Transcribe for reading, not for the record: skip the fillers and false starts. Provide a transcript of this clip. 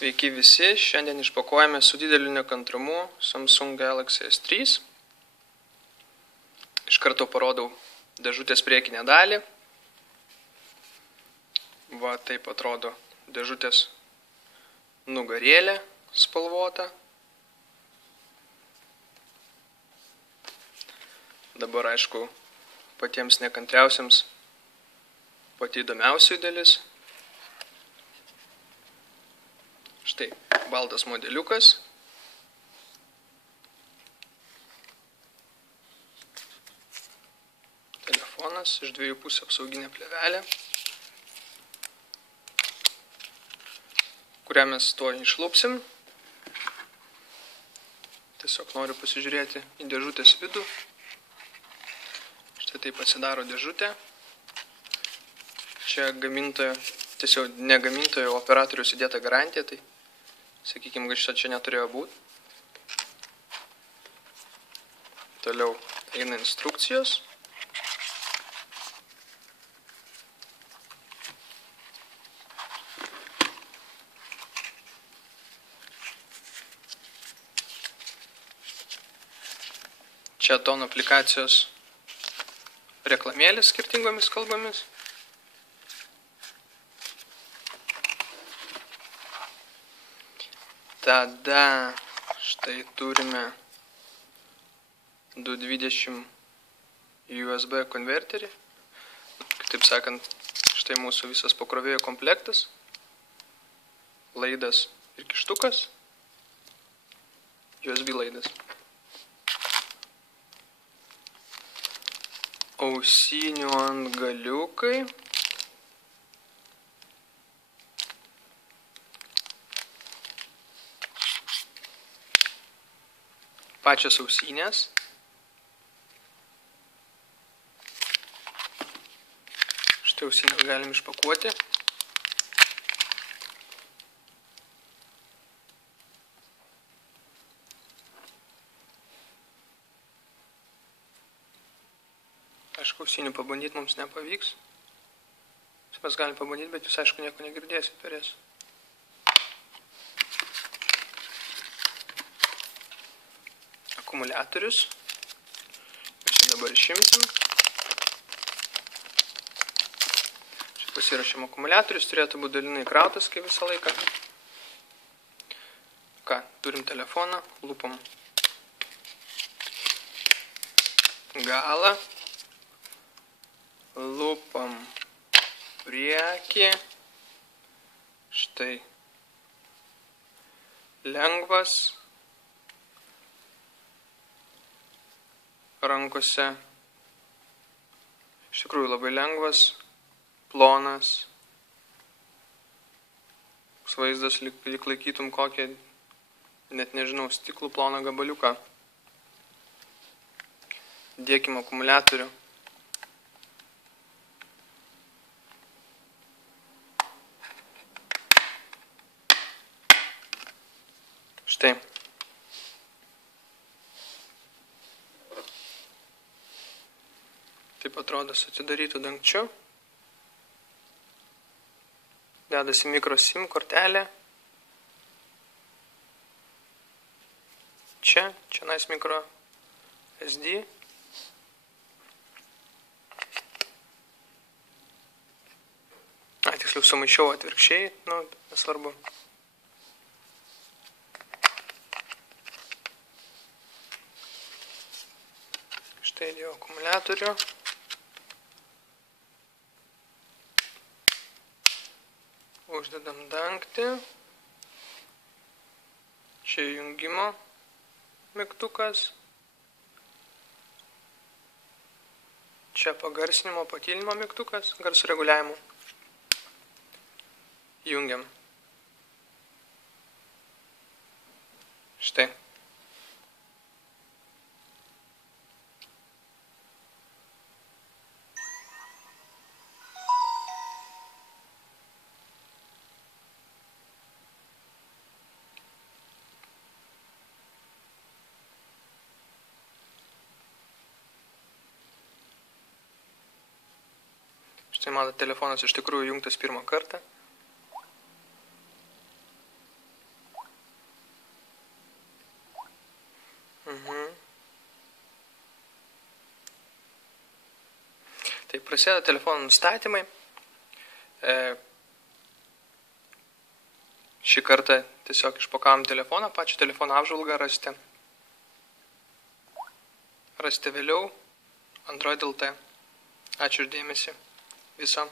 Sveiki visi, šiandien išpakuojame su dideliu nekantrumu Samsung Galaxy S3. Iš karto parodau dėžutės priekinę dalį. Va, taip atrodo dėžutės nugarėlė spalvota. Dabar, aišku, patiems nekantriausiams pati įdomiausia dalis. Štai, baltas modeliukas. Telefonas, iš dviejų pusių apsauginė plėvelė, kurią mes tuo išlupsim. Tiesiog noriu pasižiūrėti į dėžutės vidų. Štai taip atsidaro dėžutė. Čia gamintojo, tiesiog ne gamintojo, operatoriaus įdėta garantija, tai sakykime, kad šitą čia neturėjo būti. Toliau eina instrukcijos. Čia ton aplikacijos reklamėlės skirtingomis kalbomis. Tada štai turime 220 USB konverterį. Kitaip sakant, štai mūsų visas pakrovėjo komplektas, laidas ir kištukas, USB laidas. Ausinių antgaliukai. Pačios ausinės. Štai ausinės galim išpakuoti. Aišku, ausinių pabandyti mums nepavyks. Mes galim pabandyti, bet jūs aišku nieko negirdėsit per jas. Akumuliatorius. Mes čia dabar išimsim. Čia pasirašym akumuliatorius, turėtų būti dalinai krautas, kaip visą laiką. Ką, turim telefoną, lupam galą, lupam priekį. Štai lengvas. Rankose. Iš tikrųjų labai lengvas, plonas. Vaizdas lyg laikytum kokią, net nežinau, stiklų ploną gabaliuką. Dėkim akumuliatorių. Štai. Taip atrodo su atidarytų dangčiu. Dedasi mikro SIM kortelė. Čia nais mikro SD. Tiksliau sumaišiau atvirkščiai, nesvarbu. Štai dėjau akumuliatorių. Uždedam dangtį. Čia jungimo mygtukas. Čia pagarsinimo, patylinimo mygtukas, garsų reguliavimo. Jungiam. Štai. Štai matote, telefonas iš tikrųjų jungtas pirmą kartą. Tai prasideda telefonų nustatymai. Šį kartą tiesiog išpakavom telefoną, pačią telefono apžvalgą rasite. Rasite vėliau Android LT. Ačiū už dėmesį. Viso.